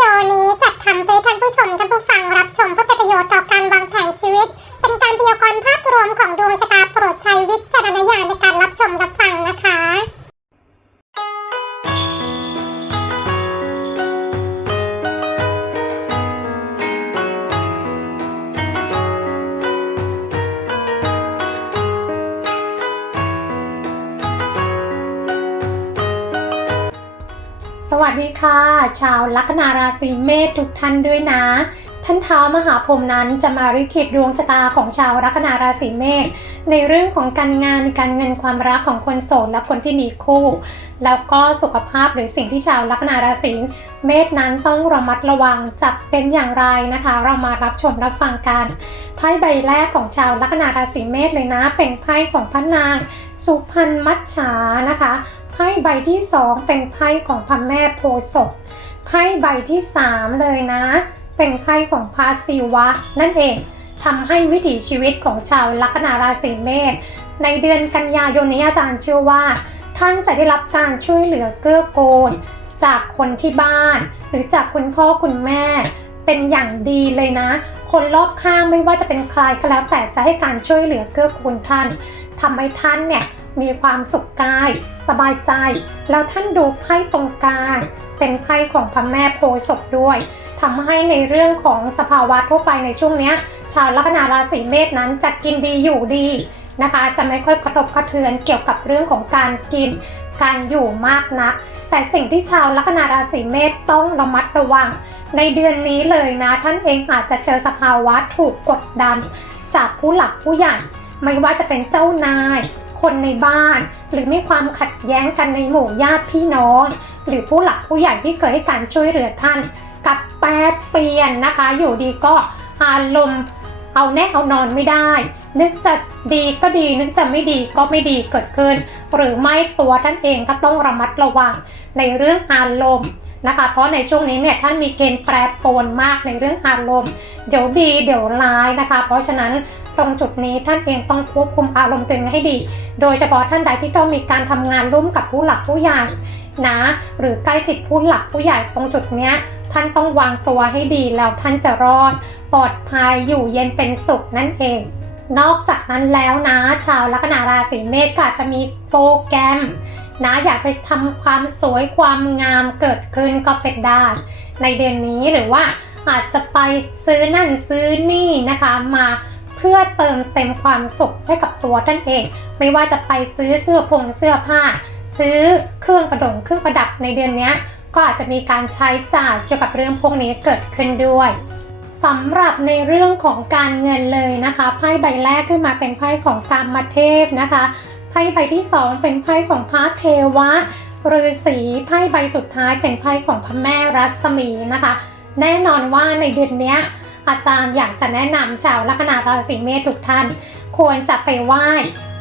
ดีโอนี้จัดทำเพื่อท่านผู้ชมท่านผู้ฟังรับชมเพื่อเป็นประโยชน์ต่อการวางแผนชีวิต เป็นการพยากรณ์ภาพรวมของดวงชะตาโปรดใช้วิจารณญาณในการรับชมรับฟังนะคะ สวัสดีค่ะ ชาวลัคนาราศีเมษทุกท่านด้วยนะ ท่านท้าวมหาพรมนั้นจะมาริขิตดวงชะตาของชาวลัคนาราศีเมษในเรื่องของการงานการเงินความรักของคนโสดและคนที่มีคู่ แล้วก็สุขภาพหรือสิ่งที่ชาวลัคนาราศีเมษนั้นต้องระมัดระวังจะเป็นอย่างไรนะคะ เรามารับชมรับฟังกันไพ่ใบแรกของชาวลัคนาราศีเมษเลยนะ เป็นไพ่ของพระนาง สุพรรณมัจฉานะคะ ไพ่ใบที่2เป็นไพ่ของพระแม่โพศพไพ่ใบที่3เลยนะ เป็นไพ่ของพระศิวะ นั่นเองทำให้วิถีชีวิตของชาวลัคนาราศีเมษในเดือนกันยายนนี้อาจารย์เชื่อว่า ท่านจะได้รับการช่วยเหลือเกื้อกูลจากคนที่บ้าน หรือจากคุณพ่อคุณแม่เป็นอย่างดีเลยนะ คนรอบข้างไม่ว่าจะเป็นใครก็แล้วแต่จะให้การช่วยเหลือเกื้อกูลท่านทำให้ท่านเนี่ย มีความสุขกาย สบายใจ แล้วท่านดูไพ่ตรงกลางเป็นไพ่ของพระแม่โพธิ์ศพด้วยทำให้ในเรื่องของสภาวะทั่วไปในช่วงเนี้ย ชาวลัคนาราศีเมษนั้นจะกินดีอยู่ดีนะคะ จะไม่ค่อยกระทบกระเทือนเกี่ยวกับเรื่องของการกินการอยู่มากนัก แต่สิ่งที่ชาวลัคนาราศีเมษต้องระมัดระวัง ในเดือนนี้เลยนะท่านเองอาจจะเจอสภาวะถูกกดดัน จากผู้หลักผู้ใหญ่ ไม่ว่าจะเป็นเจ้านาย คนในบ้าน หรือมีความขัดแย้งกันในหมู่ญาติพี่น้อง หรือผู้หลักผู้ใหญ่ที่เคยให้การช่วยเหลือท่าน กับแปรเปลี่ยนนะคะ อยู่ดีก็อารมณ์เอาแน่เอานอนไม่ได้ นึกจะดีก็ดี นึกจะไม่ดีก็ไม่ดีเกิดขึ้น หรือไม่ตัวท่านเองก็ต้องระมัดระวังในเรื่องอารมณ์นะคะ เพราะในช่วงนี้เนี่ยท่านมีเกณฑ์แปรปรวนมากในเรื่องอารมณ์ เดี๋ยวดีเดี๋ยวร้ายนะคะ เพราะฉะนั้น ตรงจุดนี้ท่านเองต้องควบคุมอารมณ์ตัวเองให้ดี โดยเฉพาะท่านใดที่ต้องมีการทำงานร่วมกับผู้หลักผู้ใหญ่นะหรือใกล้ชิดผู้หลักผู้ใหญ่ตรงจุดเนี้ยท่านต้องวางตัวให้ดีแล้วท่านจะรอด ปลอดภัยอยู่เย็นเป็นสุขนั่นเอง นอกจากนั้นแล้วนะ ชาวลัคนาราศีเมษก็จจะมีโปรแกรมนะอยากไปทำความสวยความงามเกิดขึ้นก็เป็นได้ ในเดือนนี้หรือว่าอาจจะไปซื้อนั่นซื้อนี่นะคะมา เพื่อเติมเต็มความสุขให้กับตัวท่านเอง ไม่ว่าจะไปซื้อเสื้อผงเสื้อผ้า ซื้อเครื่องประดงเครื่องประดับในเดือนนี้ก็อาจจะมีการใช้จ่ายเกี่ยวกับเรื่องพวกนี้เกิดขึ้นด้วยสำหรับในเรื่องของการเงินเลยนะคะไพ่ใบแรกขึ้นมาเป็นไพ่ของกามเทพนะคะไพ่ใบที่สองเป็นไพ่ของพระเทวะฤาษีไพ่ใบสุดท้ายเป็นไพ่ของพระแม่รัศมีนะคะ แน่นอนว่าในเดือนนี้ อาจารย์อยากจะแนะนำชาวลัคนาราศีเมษทุกท่าน ควรจะไปไหว้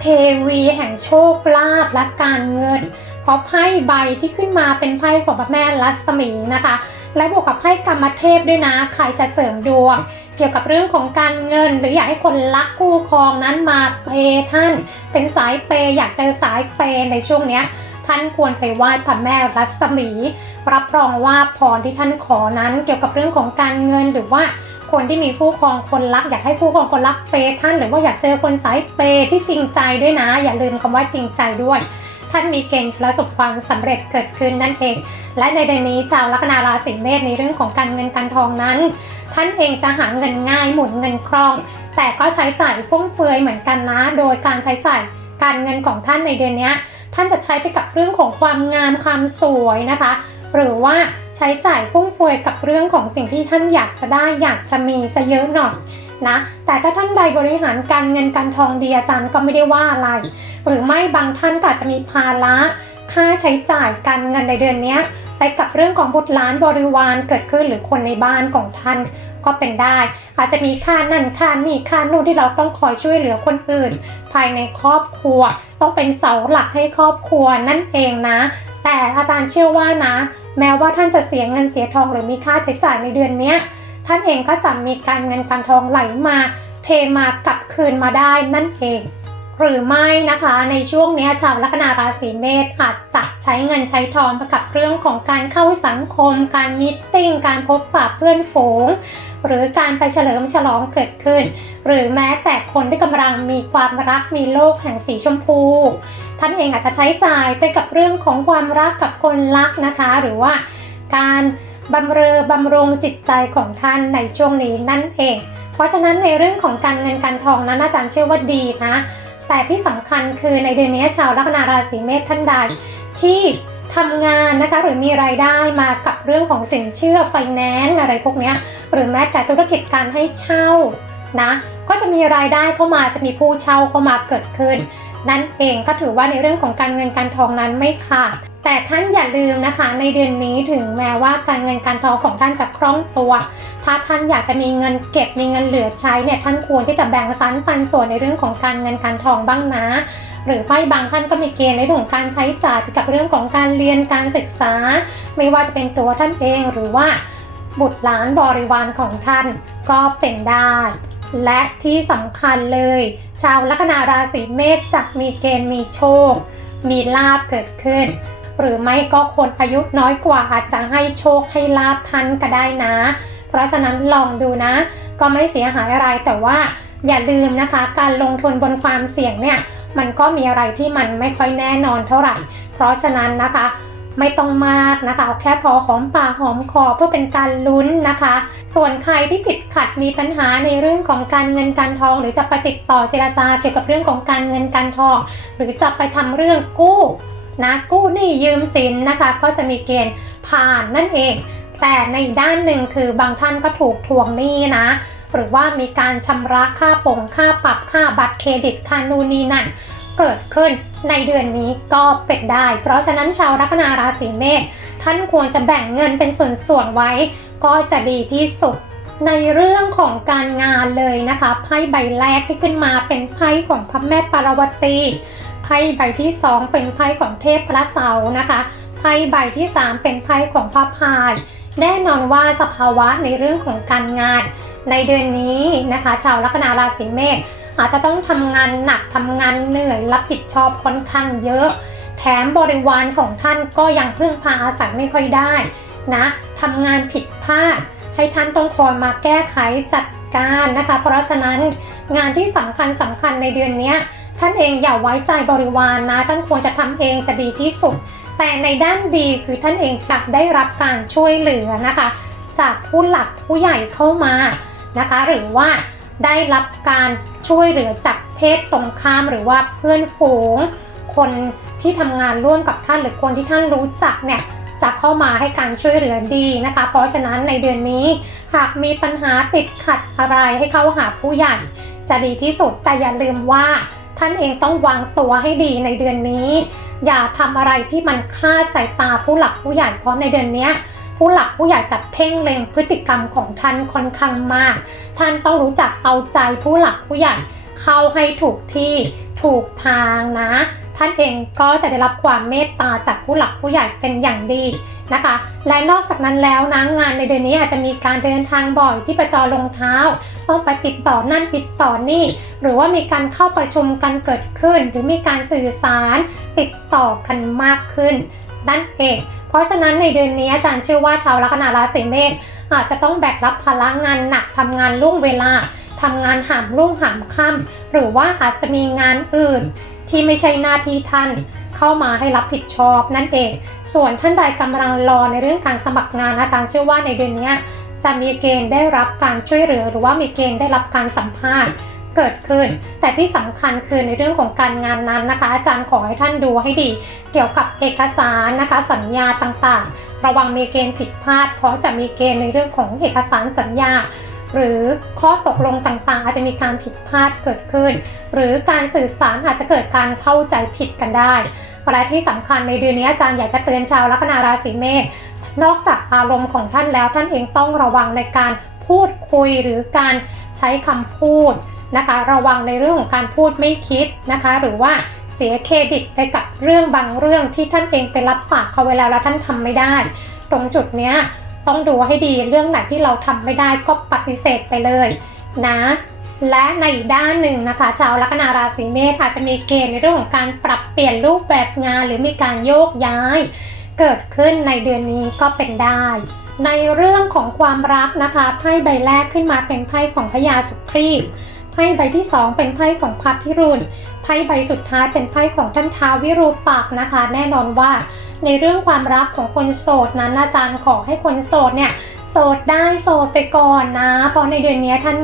เทวีแห่งโชคลาภและการเงิน เพราะไพ่ใบที่ขึ้นมาเป็นไพ่ของพระแม่รัศมีนะคะ และบวกกับไพ่กรรมเทพด้วยนะ ใครจะเสริมดวง เกี่ยวกับเรื่องของการเงิน หรืออยากให้คนรักคู่ครองนั้นมาเปย์ท่าน เป็นสายเปย์อยากเจอสายเปย์ในช่วงเนี้ยท่านควรไปไหว้พระแม่รัศมี รับรองว่าพรที่ท่านขอนั้นเกี่ยวกับเรื่องของการเงินหรือว่า คนที่มีคู่ครองคนรัก อยากให้คู่ครองคนรักเปย์ท่านหรือว่าอยากเจอคนสายเปย์ที่จริงใจด้วยนะ อย่าลืมคำว่าจริงใจด้วย ท่านมีเกณฑ์ประสบความสำเร็จเกิดขึ้นนั่นเอง และในเดือนนี้ชาวลัคนาราศีเมษในเรื่องของการเงินการทองนั้น ท่านเองจะหาเงินง่ายหมุนเงินคล่อง แต่ก็ใช้จ่ายฟุ่มเฟือยเหมือนกันนะ โดยการใช้จ่ายการเงินของท่านในเดือนนี้ท่านจะใช้ไปกับเรื่องของความงามความสวยนะคะ หรือว่า ใช้จ่ายฟุ่มเฟือยกับเรื่องของสิ่งที่ท่านอยากจะได้อยากจะมีซะเยอะหน่อยนะแต่ถ้าท่านใดบริหารการเงินการทองดีอาจารย์ก็ไม่ได้ว่าอะไร หรือไม่บางท่านก็อาจจะมีภาระค่าใช้จ่ายการเงินในเดือนนี้ไปกับเรื่องของบุตรหลานบริวารเกิดขึ้นหรือคนในบ้านของท่านก็เป็นได้ อาจจะมีค่านั่นค่านี่ค่านู่นที่เราต้องคอยช่วยเหลือคนอื่น ภายในครอบครัว ต้องเป็นเสาหลักให้ครอบครัวนั่นเองนะ แต่อาจารย์เชื่อว่านะ แม้ว่าท่านจะเสียเงินเสียทองหรือมีค่าใช้จ่ายในเดือนนี้ท่านเองก็จะมีการเงินการทองไหลมา เทมา กลับคืนมาได้นั่นเอง หรือไม่นะคะในช่วงนี้ชาวลัคนาราศีเมษอาจจะใช้เงินใช้ทองไปกับเรื่องของการเข้าสังคม การมิทติ้งการพบปะเพื่อนฝูง หรือการไปเฉลิมฉลองเกิดขึ้น หรือแม้แต่คนที่กำลังมีความรักมีโลกแห่งสีชมพู ท่านเองอาจจะใช้จ่ายไปกับเรื่องของความรักกับคนรักนะคะ หรือว่าการบำเรอบำรุงจิตใจของท่านในช่วงนี้นั่นเอง เพราะฉะนั้นในเรื่องของการเงินการทองนั้นอาจารย์เชื่อว่าดีนะ แต่ที่สำคัญคือในเดือนนี้ชาวลัคนาราศีเมษท่านใดที่ทำงานนะคะหรือมีรายได้มากับเรื่องของสินเชื่อไฟแนนซ์อะไรพวกนี้หรือแม้แต่ธุรกิจการให้เช่านะก็จะมีรายได้เข้ามาจะมีผู้เช่าเข้ามาเกิดขึ้น นั่นเองก็ถือว่าในเรื่องของการเงินการทองนั้นไม่ขาด แต่ท่านอย่าลืมนะคะ ในเดือนนี้ถึงแม้ว่าการเงินการทองของท่านจะคล่องตัว ถ้าท่านอยากจะมีเงินเก็บมีเงินเหลือใช้เนี่ยท่านควรที่จะแบ่งสรรปันส่วนในเรื่องของการเงินการทองบ้างนะหรือไม่บางท่านก็มีเกณฑ์ในเรื่องของการใช้จ่ายกับเรื่องของการเรียนการศึกษา ไม่ว่าจะเป็นตัวท่านเองหรือว่าบุตรหลานบริวารของท่านก็เป็นได้ และที่สำคัญเลย ชาวลัคนาราศีเมษจะมีเกณฑ์มีโชค มีลาบเกิดขึ้น หรือไม่ก็คนอายุน้อยกว่าอาจจะให้โชคให้ลาบท่านก็ได้นะ เพราะฉะนั้นลองดูนะ ก็ไม่เสียหายอะไรแต่ว่าอย่าลืมนะคะ การลงทุนบนความเสี่ยงเนี่ย มันก็มีอะไรที่มันไม่ค่อยแน่นอนเท่าไหร่ เพราะฉะนั้นนะคะ ไม่ต้องมากนะคะเอาแค่พอหอมปากหอมคอเพื่อเป็นการลุ้นนะคะ ส่วนใครที่ติดขัดมีปัญหาในเรื่องของการเงินการทอง หรือจะไปติดต่อเจรจาเกี่ยวกับเรื่องของการเงินการทอง หรือจะไปทำเรื่องกู้นะกู้หนี้ยืมสินนะคะ ก็จะมีเกณฑ์ผ่านนั่นเอง แต่ในด้านหนึ่งคือบางท่านก็ถูกทวงหนี้นะหรือว่ามีการชำระค่าผงค่าปรับค่าบัตรเครดิตค่านูนนี่นั่น เกิดขึ้นในเดือนนี้ก็เป็นได้ เพราะฉะนั้นชาวลัคนาราศีเมษท่านควรจะแบ่งเงินเป็นส่วนๆไว้ ก็จะดีที่สุดในเรื่องของการงานเลยนะคะไพ่ใบแรกที่ขึ้นมาเป็นไพ่ของพระแม่ปารวตีไพ่ใบที่สองเป็นไพ่ของเทพพระเสาร์นะคะไพ่ใบที่สามเป็นไพ่ของพระพาย แน่นอนว่าสภาวะในเรื่องของการงาน ในเดือนนี้นะคะ ชาวลัคนาราศีเมษ อาจจะต้องทำงานหนักทำงานเหนื่อยรับผิดชอบค่อนข้างเยอะ แถมบริวารของท่านก็ยังพึ่งพาอาศัยไม่ค่อยได้นะทำงานผิดพลาดให้ท่านต้องคอยมาแก้ไขจัดการนะคะ เพราะฉะนั้นงานที่สำคัญสำคัญในเดือนนี้ท่านเองอย่าไว้ใจบริวารนนะท่านควรจะทำเองจะดีที่สุด แต่ในด้านดีคือท่านเองจะได้รับการช่วยเหลือนะคะ จากผู้หลักผู้ใหญ่เข้ามานะคะ หรือว่า ได้รับการช่วยเหลือจากเพศตรงข้ามหรือว่าเพื่อนฝูง คนที่ทำงานร่วมกับท่านหรือคนที่ท่านรู้จักเนี่ยจะเข้ามาให้การช่วยเหลือดีนะคะ เพราะฉะนั้นในเดือนนี้หากมีปัญหาติดขัดอะไรให้เข้าหาผู้ใหญ่ จะดีที่สุดแต่อย่าลืมว่าท่านเองต้องวางตัวให้ดีในเดือนนี้ อย่าทำอะไรที่มันคลาสายตาผู้หลักผู้ใหญ่เพราะในเดือนนี้ ผู้หลักผู้ใหญ่จะเพ่งเล็งพฤติกรรมของท่านค่อนข้างมาก ท่านต้องรู้จักเอาใจผู้หลักผู้ใหญ่เข้าให้ถูกที่ถูกทางนะ ท่านเองก็จะได้รับความเมตตาจากผู้หลักผู้ใหญ่เป็นอย่างดีนะคะ และนอกจากนั้นแล้วนะงานในเดือนนี้อาจจะมีการเดินทางบ่อยที่ประจอลงเท้า ต้องไปติดต่อนั่นติดต่อนี่ หรือว่ามีการเข้าประชุมกันเกิดขึ้น หรือมีการสื่อสารติดต่อกันมากขึ้นนั่นเอง เพราะฉะนั้นในเดือนนี้อาจารย์เชื่อว่าชาวลัคนาราศีเมษอาจจะต้องแบกรับภาระงานหนักทำงานล่วงเวลาทำงานหามรุ่งหามค่ำหรือว่าอาจจะมีงานอื่นที่ไม่ใช่หน้าที่ท่านเข้ามาให้รับผิดชอบนั่นเอง ส่วนท่านใดกำลังรอในเรื่องการสมัครงานอาจารย์เชื่อว่าในเดือนนี้จะมีเกณฑ์ได้รับการช่วยเหลือ หรือว่ามีเกณฑ์ได้รับการสัมภาษณ์ เกิดขึ้น แต่ที่สำคัญคือในเรื่องของการงานนั้นนะคะ อาจารย์ขอให้ท่านดูให้ดี เกี่ยวกับเอกสารนะคะ สัญญาต่างๆ ระวังมีเกณฑ์ผิดพลาด เพราะจะมีเกณฑ์ในเรื่องของเอกสารสัญญา หรือข้อตกลงต่างๆ อาจจะมีการผิดพลาดเกิดขึ้น หรือการสื่อสารอาจจะเกิดการเข้าใจผิดกันได้และที่สำคัญในเดือนนี้อาจารย์อยากจะเตือนชาวลัคนาราศีเมษนอกจากอารมณ์ของท่านแล้วท่านเองต้องระวังในการพูดคุยหรือการใช้คำพูด นะคะ ระวังในเรื่องของการพูดไม่คิดนะคะ หรือว่าเสียเครดิตไปกับเรื่องบางเรื่องที่ท่านเองไปรับปากเขาไว้แล้วแล้วท่านทำไม่ได้ ตรงจุดเนี้ยต้องดูให้ดีเรื่องไหนที่เราทำไม่ได้ก็ปฏิเสธไปเลยนะ และในอีกด้านหนึ่งนะคะชาวลัคนาราศีเมษอาจจะมีเกณฑ์ในเรื่องของการปรับเปลี่ยนรูปแบบงาน หรือมีการโยกย้าย เกิดขึ้นในเดือนนี้ก็เป็นได้ ในเรื่องของความรักนะคะไพ่ใบแรกขึ้นมาเป็นไพ่ของพญาสุครีพ พ่ใบที่สองเป็นไพ่ของพัทธิรุณไพ่ใบสุดท้ายเป็นไพ่ของท่านท้าววิรูปักนะคะ แน่นอนว่า ในเรื่องความรักของคนโสดนั้นอาจารย์ขอให้คนโสดเนี่ยโสดได้โสดไปก่อนนะ เพราะในเดือนนี้ท่าน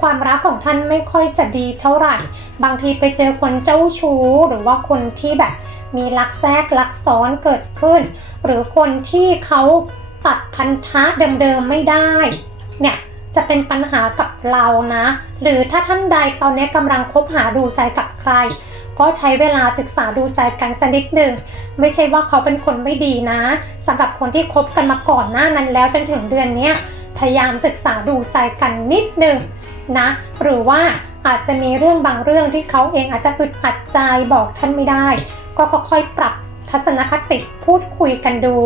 ความรักของท่านไม่ค่อยจะดีเท่าไหร่ บางทีไปเจอคนเจ้าชู้ หรือว่าคนที่แบบมีลักแทรกลักซ้อนเกิดขึ้น หรือคนที่เขาตัดพันธะเดิมๆไม่ได้เนี่ย จะเป็นปัญหากับเรานะ หรือถ้าท่านใดตอนนี้กำลังคบหาดูใจกับใคร ก็ใช้เวลาศึกษาดูใจกันสักนิดหนึ่ง ไม่ใช่ว่าเขาเป็นคนไม่ดีนะสำหรับคนที่คบกันมาก่อนหน้านั้นแล้วจนถึงเดือนนี้พยายามศึกษาดูใจกันนิดหนึ่งนะ หรือว่าอาจจะมีเรื่องบางเรื่องที่เขาเองอาจจะอึดอัดใจบอกท่านไม่ได้ ก็ค่อยๆปรับทัศนคติพูดคุยกันดู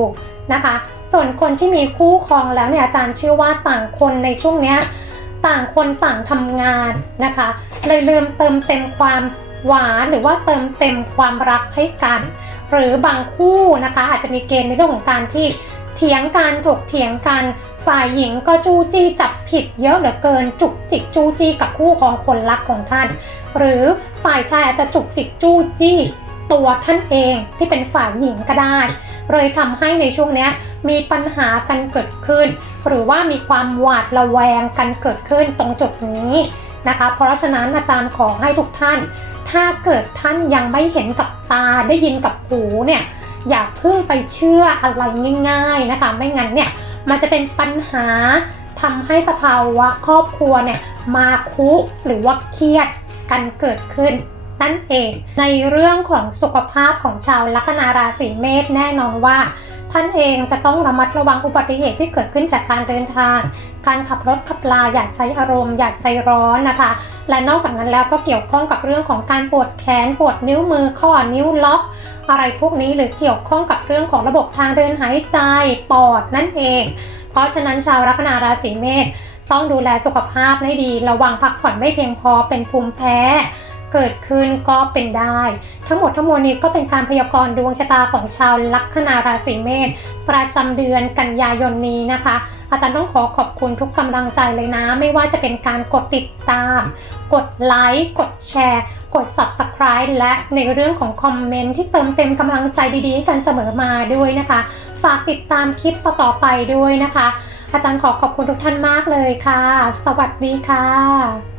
นะคะ ส่วนคนที่มีคู่ครองแล้วเนี่ยอาจารย์เชื่อว่าต่างคนในช่วงเนี้ยต่างคนต่างทำงานนะคะ เลยลืมเติมเต็มความหวานหรือว่าเติมเต็มความรักให้กัน หรือบางคู่นะคะ อาจจะมีเกณฑ์ในเรื่องของการที่เถียงกันถกเถียงกันฝ่ายหญิงก็จู้จี้จับผิดเยอะเหลือเกินจุกจิกจู้จี้กับคู่ของคนรักของท่าน หรือฝ่ายชายอาจจะจุกจิกจู้จี้ ตัวท่านเองที่เป็นฝ่ายหญิงก็ได้ เลยทำให้ในช่วงนี้มีปัญหากันเกิดขึ้น หรือว่ามีความหวาดระแวงกันเกิดขึ้นตรงจุดนี้นะคะ เพราะฉะนั้นอาจารย์ขอให้ทุกท่าน ถ้าเกิดท่านยังไม่เห็นกับตาได้ยินกับหูเนี่ยอย่าเพิ่งไปเชื่ออะไรง่าย ๆนะคะ ไม่งั้นเนี่ยมันจะเป็นปัญหาทำให้สภาวะครอบครัวเนี่ยมาคุหรือว่าเครียดกันเกิดขึ้น นั่นเอง ในเรื่องของสุขภาพของชาวลัคนาราศีเมษแน่นอนว่า ท่านเองจะต้องระมัดระวังอุบัติเหตุที่เกิดขึ้นจากการเดินทาง การขับรถขับลาอย่าใช้อารมณ์อย่าใจร้อนนะคะ และนอกจากนั้นแล้วก็เกี่ยวข้องกับเรื่องของการปวดแขนปวดนิ้วมือข้อนิ้วล็อก อะไรพวกนี้หรือเกี่ยวข้องกับเรื่องของระบบทางเดินหายใจปอดนั่นเอง เพราะฉะนั้นชาวลัคนาราศีเมษต้องดูแลสุขภาพให้ดี ระวังพักผ่อนไม่เพียงพอเป็นภูมิแพ้ เกิดขึ้นก็เป็นได้ ทั้งหมดทั้งมวลนี้ก็เป็นการพยากรณ์ดวงชะตาของชาวลัคนาราศีเมษประจำเดือนกันยายนนี้นะคะ อาจารย์ต้องขอขอบคุณทุกกำลังใจเลยนะ ไม่ว่าจะเป็นการกดติดตาม กดไลค์กดแชร์กด subscribe และในเรื่องของคอมเมนต์ที่เติมเต็มกำลังใจดีๆให้กันเสมอมาด้วยนะคะ ฝากติดตามคลิปต่อๆไปด้วยนะคะ อาจารย์ขอขอบคุณทุกท่านมากเลยค่ะ สวัสดีค่ะ